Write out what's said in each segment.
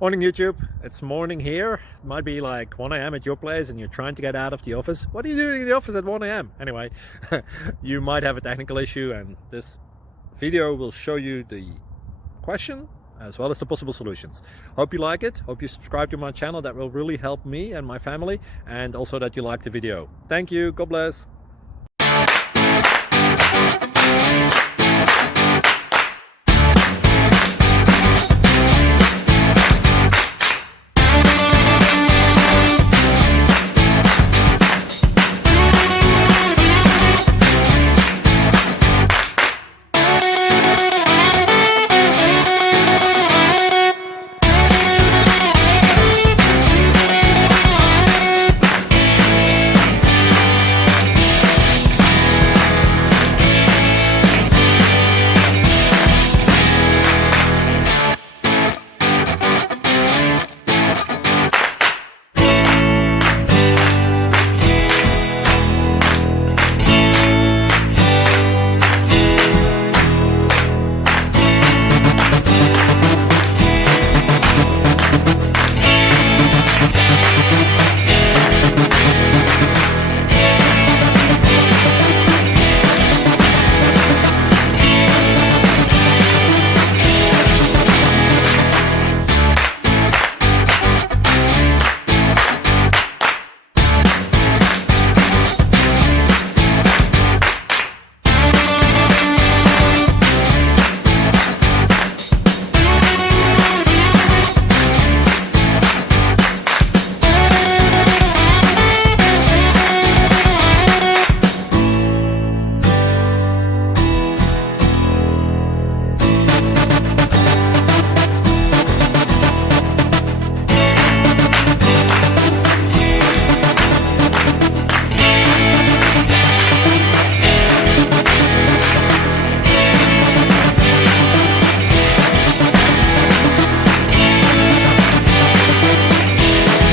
Morning YouTube, it's morning here. It might be like 1 a.m. at your place and you're trying to get out of the office. What are you doing in the office at 1 a.m.? Anyway, you might have a technical issue and this video will show you the question as well as the possible solutions. Hope you like it, hope you subscribe to my channel. That will really help me and my family, and also that you like the video. Thank you, God bless.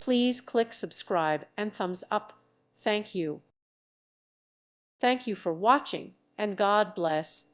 Please click subscribe and thumbs up. Thank you. Thank you for watching, and God bless.